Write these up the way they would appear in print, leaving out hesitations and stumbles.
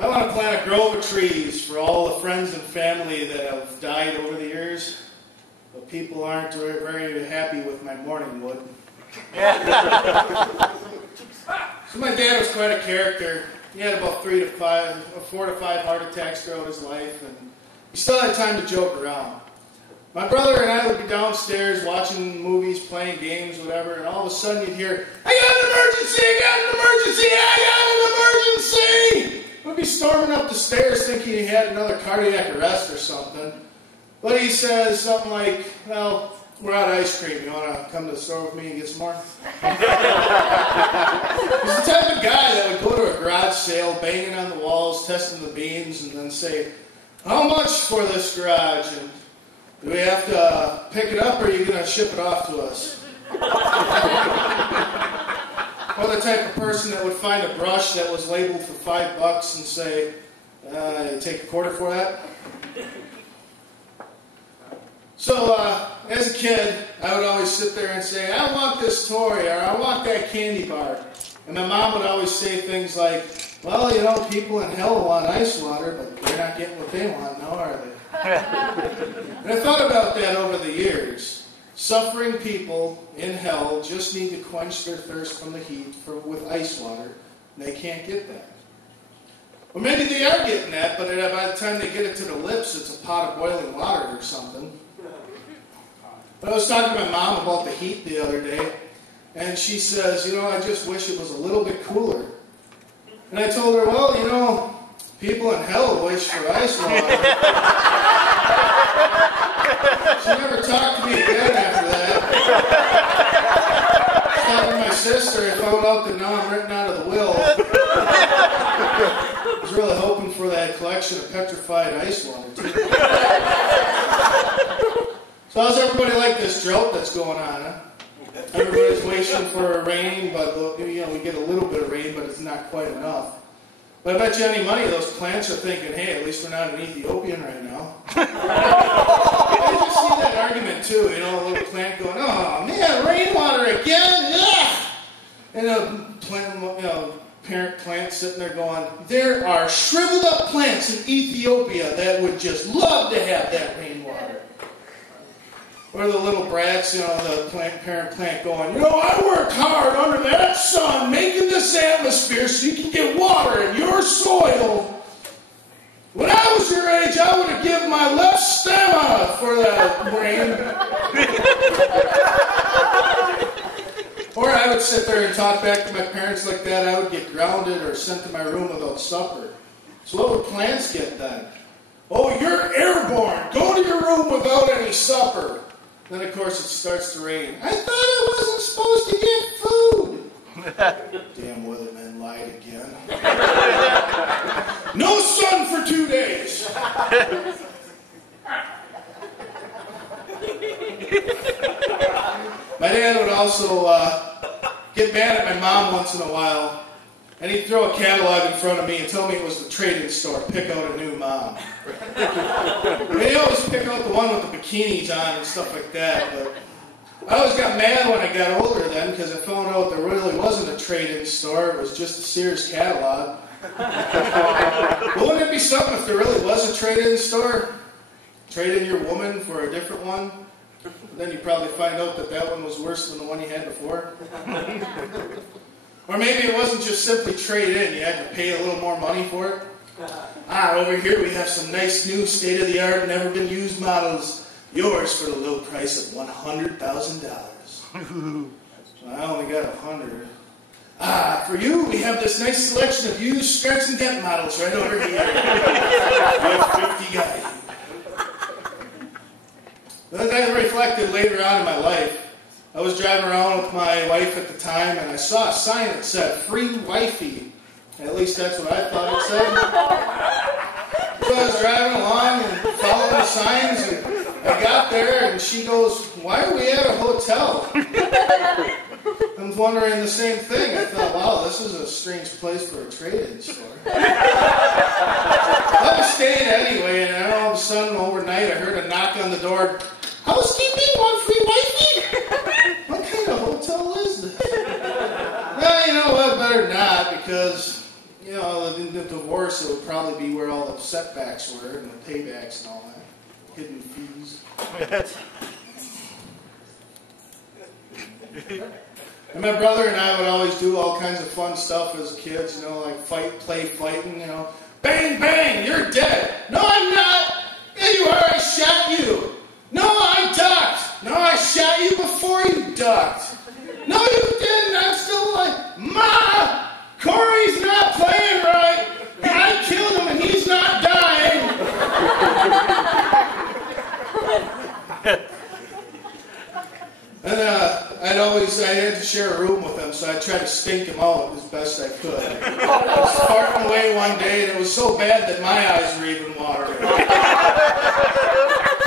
I want to plant a grove of trees for all the friends and family that have died over the years, but people aren't very happy with my morning wood. So my dad was quite a character. He had about 4 to 5 heart attacks throughout his life, and he still had time to joke around. My brother and I would be downstairs watching movies, playing games, whatever, and all of a sudden you'd hear, "I got an emergency! I got an emergency! I got an emergency!" We'd be storming up the stairs thinking he had another cardiac arrest or something. But he says something like, "Well, we're out of ice cream. You want to come to the store with me and get some more?" He's the type of guy that would go to a garage sale, banging on the walls, testing the beams, and then say, "How much for this garage? And do we have to pick it up, or are you going to ship it off to us?" Or the type of person that would find a brush that was labeled for $5 and say, "Take a quarter for that?" So, as a kid, I would always sit there and say, "I want this toy," or "I want that candy bar." And my mom would always say things like, "Well, you know, people in hell want ice water, but they're not getting what they want now, are they?" And I thought about that over the years. Suffering people in hell just need to quench their thirst from the heat with ice water, and they can't get that. Or maybe they are getting that, but by the time they get it to the lips, it's a pot of boiling water or something. But I was talking to my mom about the heat the other day, and she says, "You know, I just wish it was a little bit cooler." And I told her, "Well, you know, people in hell wish for ice water." She never talked to me again after that. I was talking to my sister, I found out that now I'm written out of the will. I was really hoping for that collection of petrified ice water, too. So how's everybody like this drought that's going on, huh? Everybody's wishing for rain, but you know, we get a little bit of rain, but it's not quite enough. But I bet you any money those plants are thinking, "Hey, at least we're not in Ethiopian right now." I just see that argument too, you know, a little plant going, "Oh man, rainwater again, ugh!" And a plant, you know, parent plant sitting there going, "There are shriveled up plants in Ethiopia that would just love to have that rainwater." Or the little brats, you know, the parent plant going, "You know, I worked hard under that sun making this atmosphere so you can get water in your soil. When I was your age, I would have given my left stem for that rain." Or I would sit there and talk back to my parents like that. I would get grounded or sent to my room without supper. So what would plants get then? "Oh, you're airborne. Go to your room without any supper." Then, of course, it starts to rain. "I thought I wasn't supposed to get food." Damn weathermen lied again. "No sun for 2 days." My dad would also get mad at my mom once in a while, and he'd throw a catalog in front of me and tell me it was the trade-in store. Pick out a new mom. And he always pick out the one with the bikinis on and stuff like that. But I always got mad when I got older then because I found out there really wasn't a trade-in store. It was just a Sears catalog. But wouldn't it be something if there really was a trade-in store? Trade in your woman for a different one. Then you probably find out that that one was worse than the one you had before. Or maybe it wasn't just simply trade in. You had to pay a little more money for it. Over here we have some nice new state-of-the-art, never-been-used models. Yours for the low price of $100,000. I only got 100. For you, we have this nice selection of used scratch and dent models right over here. We have 50 guys. That reflected later on in my life. I was driving around with my wife at the time, and I saw a sign that said, "Free Wifey." At least that's what I thought it said. So I was driving along and following the signs, and I got there, and she goes, "Why are we at a hotel?" I'm wondering the same thing. I thought, wow, this is a strange place for a trade-in store. I was staying anyway, and then all of a sudden, overnight, I heard a knock on the door. "Housekeeping, want free wifey?" What kind of hotel is this? Well, you know what? Better not, because you know, in the divorce, it would probably be where all the setbacks were and the paybacks and all that. Hidden fees. And my brother and I would always do all kinds of fun stuff as kids, you know, like play fighting, you know. Bang, bang, you're dead. No, I'm not. Yeah, you are. I shot you. No, I ducked. No, I shot you before you ducked. No, you didn't. I'm still alive. Ma, Corey's not playing right. I killed him and he's not dying. And I had to share a room with him, so I tried to stink him out as best I could. I was farting away one day, and it was so bad that my eyes were even watering.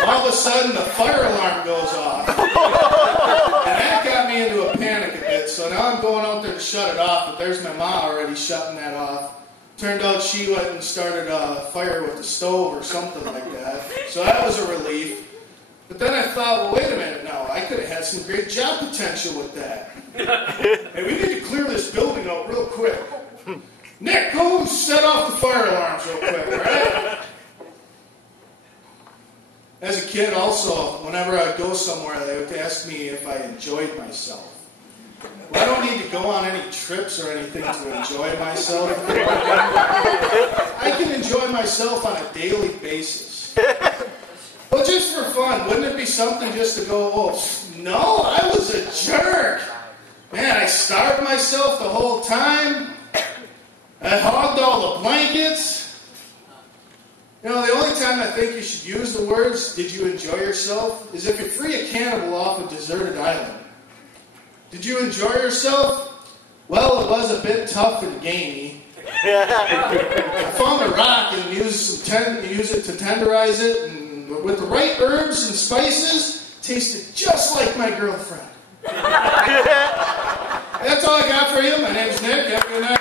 All of a sudden, the fire alarm goes off. And that got me into a panic a bit, so now I'm going out there to shut it off, but there's my mom already shutting that off. Turned out she went and started a fire with the stove or something like that, so that was a relief. But then I thought, well, wait a minute now, I could have had some great job potential with that. Hey, we need to clear this building out real quick. Nick, go set off the fire alarms real quick, all right? As a kid also, whenever I'd go somewhere, they would ask me if I enjoyed myself. Well, I don't need to go on any trips or anything to enjoy myself. I can enjoy myself on a daily basis. Well, just for fun, wouldn't it be something just to go, oh, no, I was a jerk. Man, I starved myself the whole time. I hogged all the blankets. You know, the only time I think you should use the words, did you enjoy yourself, is if you free a cannibal off a deserted island. Did you enjoy yourself? Well, it was a bit tough and gamey. I found a rock and used it to tenderize it, and with the right herbs and spices, tasted just like my girlfriend. That's all I got for you. My name's Nick. Have a good night.